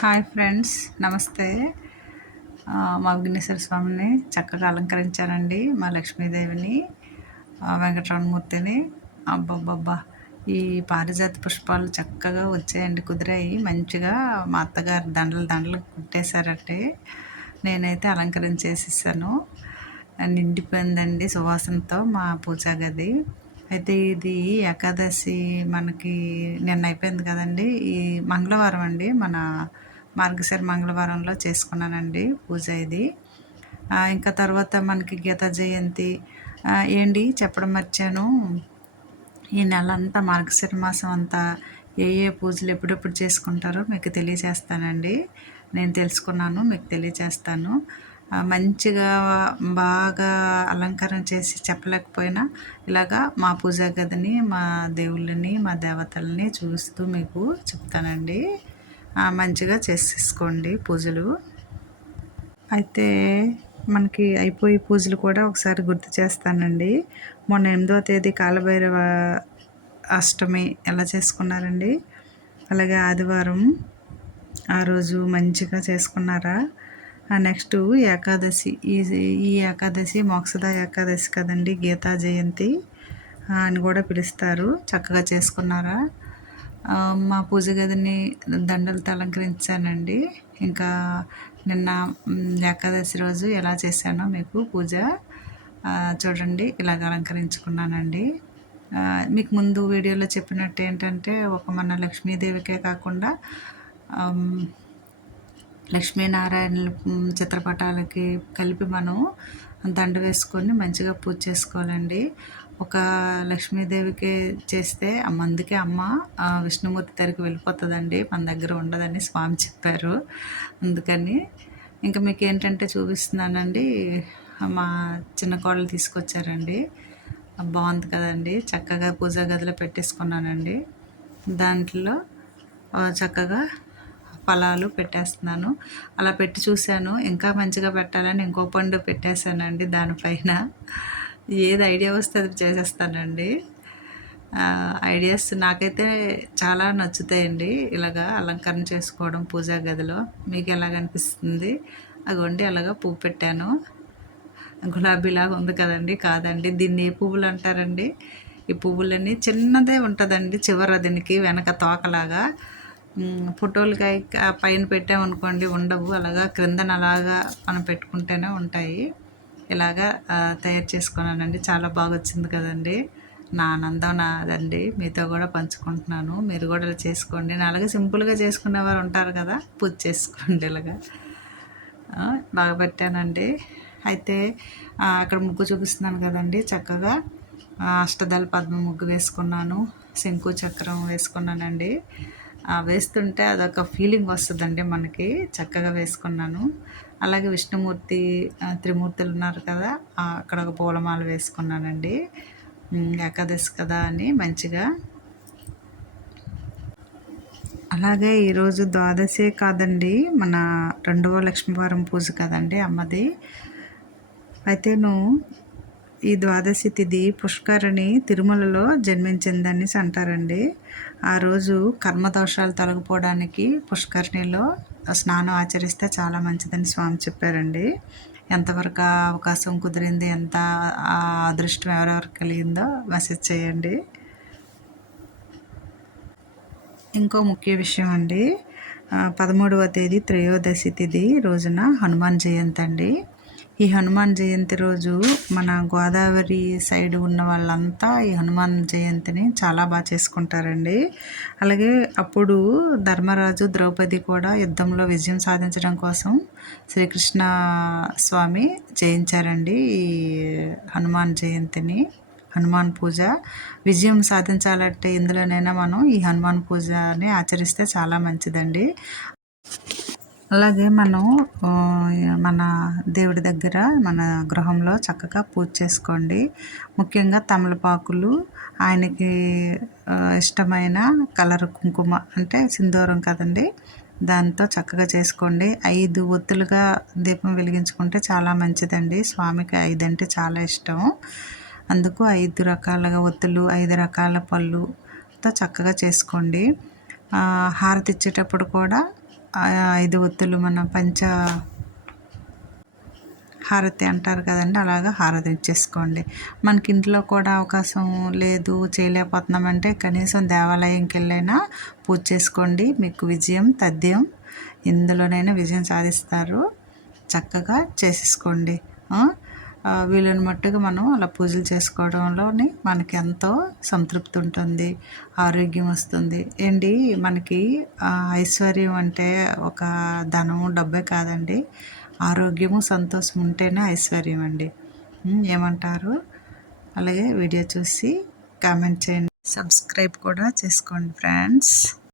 Hi friends నమస్తే. మా విఘ్నేశ్వర స్వామిని చక్కగా అలంకరించారండి మా లక్ష్మీదేవిని వెంకటరమణమూర్తిని. అబ్బబ్బబ్బా ఈ పారిజాత పుష్పాలు చక్కగా వచ్చాయండి కుదిరాయి. మంచిగా మా అత్తగారు దండలు దండలు కుట్టేశారంటే నేనైతే అలంకరించేసేసాను. నిండిపోయిందండి సువాసనతో మా పూజా గది. అయితే ఇది ఏకాదశి మనకి నిన్న అయిపోయింది కదండి ఈ మంగళవారం అండి మన మార్గశిర మంగళవారంలో చేసుకున్నానండి పూజ ఇది. ఇంకా తర్వాత మనకి గీత జయంతి. ఏంటి? చెప్పడం మర్చాను. ఈ నెల అంతా మార్గశిర మాసం అంతా ఏ ఏ పూజలు ఎప్పుడెప్పుడు చేసుకుంటారో మీకు తెలియజేస్తానండి. నేను తెలుసుకున్నాను మీకు తెలియజేస్తాను. మంచిగా బాగా అలంకారం చేసి చెప్పలేకపోయినా ఇలాగా మా పూజా గదిని మా దేవుళ్ళని మా దేవతల్ని చూస్తూ మీకు చెప్తానండి. మంచిగా చేసేసుకోండి పూజలు. అయితే మనకి అయిపోయి పూజలు కూడా ఒకసారి గుర్తు చేస్తానండి. మొన్న ఎనిమిదవ తేదీ కాలభైరవ అష్టమి ఎలా చేసుకున్నారండి? అలాగే ఆదివారం ఆ రోజు మంచిగా చేసుకున్నారా? నెక్స్ట్ ఏకాదశి ఈ ఈ ఏకాదశి మోక్షద ఏకాదశి కదండి గీతా జయంతి అని కూడా పిలుస్తారు. చక్కగా చేసుకున్నారా? మా పూజ గదిని దండలతో అలంకరించానండి. ఇంకా నిన్న ఏకాదశి రోజు ఎలా చేశానో మీకు పూజ చూడండి. ఇలాగ అలంకరించుకున్నానండి. మీకు ముందు వీడియోలో చెప్పినట్టు ఏంటంటే ఒక మన లక్ష్మీదేవికే కాకుండా లక్ష్మీనారాయణ చిత్రపటాలకి కలిపి మనం దండ వేసుకొని మంచిగా పూజ చేసుకోవాలండి. ఒక లక్ష్మీదేవికి చేస్తే ఆ మందుకే అమ్మ విష్ణుమూర్తి దగ్గరికి వెళ్ళిపోతుందండి. మన దగ్గర ఉండదని స్వామి చెప్పారు. అందుకని ఇంకా మీకు ఏంటంటే చూపిస్తున్నానండి. మా చిన్న కోడలు తీసుకొచ్చారండి. బాగుంది కదండి. చక్కగా పూజా గదిలో పెట్టేసుకున్నానండి. దాంట్లో చక్కగా ఫలాలు పెట్టేస్తున్నాను. అలా పెట్టి చూశాను. ఇంకా మంచిగా పెట్టాలని ఇంకో పండు పెట్టేశానండి దానిపైన. ఏది ఐడియా వస్తే అది చేసేస్తానండి. ఐడియాస్ నాకైతే చాలా నచ్చుతాయండి. ఇలాగా అలంకరణ చేసుకోవడం పూజా గదిలో. మీకు ఎలాగనిపిస్తుంది అగోండి అలాగా పువ్వు పెట్టాను. గులాబీలాగా ఉంది కదండి కాదండి. దీన్ని ఏ పువ్వులు అంటారండి? ఈ పువ్వులన్నీ చిన్నదే ఉంటుందండి చివర దీనికి వెనక తోకలాగా. ఫోటోలకి ఆ పైన పెట్టామనుకోండి ఉండవు. అలాగా క్రిందన అలాగా మనం పెట్టుకుంటేనే ఉంటాయి. ఇలాగా తయారు చేసుకున్నానండి. చాలా బాగా వచ్చింది కదండి. నా ఆనందం నాదండి. మీతో కూడా పంచుకుంటున్నాను. మీరు కూడా ఇలా చేసుకోండి. నా అలాగే సింపుల్గా చేసుకునేవారు ఉంటారు కదా పూజ చేసుకోండి ఇలాగా. బాగా పెట్టానండి. అయితే అక్కడ ముగ్గు చూపిస్తున్నాను కదండి చక్కగా. అష్టదళ పద్మ ముగ్గు వేసుకున్నాను. శంకు చక్రం వేసుకున్నానండి. వేస్తుంటే అదొక ఫీలింగ్ వస్తుందండి మనకి. చక్కగా వేసుకున్నాను. అలాగే విష్ణుమూర్తి త్రిమూర్తులు ఉన్నారు కదా అక్కడ ఒక పూలమాల వేసుకున్నానండి. ఏకాదశి కదా అని మంచిగా. అలాగే ఈరోజు ద్వాదశే కాదండి మన రెండవ లక్ష్మీవారం పూజ కదండి అమ్మది. అయితేను ఈ ద్వాదశి తిథి పుష్కరిణి తిరుమలలో జన్మించిందని అంటారండి. ఆ రోజు కర్మదోషాలు తొలగిపోవడానికి పుష్కరిణిలో స్నానం ఆచరిస్తే చాలా మంచిదని స్వామి చెప్పారండి. ఎంతవరకు ఆ అవకాశం కుదిరింది ఎంత ఆ అదృష్టం ఎవరెవరికి కలిగిందో మెసేజ్ చేయండి. ఇంకో ముఖ్య విషయం అండి. పదమూడవ తేదీ త్రయోదశి తిథి రోజున హనుమాన్ జయంతి అండి ఈ హనుమాన్ జయంతి రోజు మన గోదావరి సైడ్ ఉన్న వాళ్ళంతా ఈ హనుమాన్ జయంతిని చాలా బాగా చేసుకుంటారండి. అలాగే అప్పుడు ధర్మరాజు ద్రౌపది కూడా యుద్ధంలో విజయం సాధించడం కోసం శ్రీకృష్ణ స్వామి చేయించారండి ఈ హనుమాన్ జయంతిని. హనుమాన్ పూజ విజయం సాధించాలంటే ఇందులోనైనా మనం ఈ హనుమాన్ పూజని ఆచరిస్తే చాలా మంచిదండి. అలాగే మనం మన దేవుడి దగ్గర మన గృహంలో చక్కగా పూజ చేసుకోండి. ముఖ్యంగా తమలపాకులు ఆయనకి ఇష్టమైన కలర్ కుంకుమ అంటే సింధూరం కదండి దాంతో చక్కగా చేసుకోండి. ఐదు ఒత్తులుగా దీపం వెలిగించుకుంటే చాలా మంచిదండి. స్వామికి ఐదు అంటే చాలా ఇష్టం. అందుకు ఐదు రకాలుగా ఒత్తులు ఐదు రకాల పళ్ళుతో చక్కగా చేసుకోండి. హారతి ఇచ్చేటప్పుడు కూడా ఐదు ఒత్తులు మన పంచ హారతి అంటారు కదండి అలాగా హారతి ఇచ్చేసుకోండి. మనకి ఇంట్లో కూడా అవకాశం లేదు చేయలేకపోతున్నామంటే కనీసం దేవాలయంకి వెళ్ళైనా పూజ చేసుకోండి. మీకు విజయం తథ్యం ఇందులోనైనా విజయం సాధిస్తారు. చక్కగా చేసేసుకోండి. ఆ? మట్టుగా మనం అలా పూజలు చేసుకోవడంలోని మనకి ఎంతో సంతృప్తి ఉంటుంది ఆరోగ్యం వస్తుంది. ఏంటి మనకి ఐశ్వర్యం అంటే ఒక ధనము డబ్బే కాదండి. ఆరోగ్యము సంతోషం ఉంటేనే ఐశ్వర్యం అండి. ఏమంటారు? అలాగే వీడియో చూసి కామెంట్ చేయండి. సబ్స్క్రైబ్ కూడా చేసుకోండి ఫ్రెండ్స్.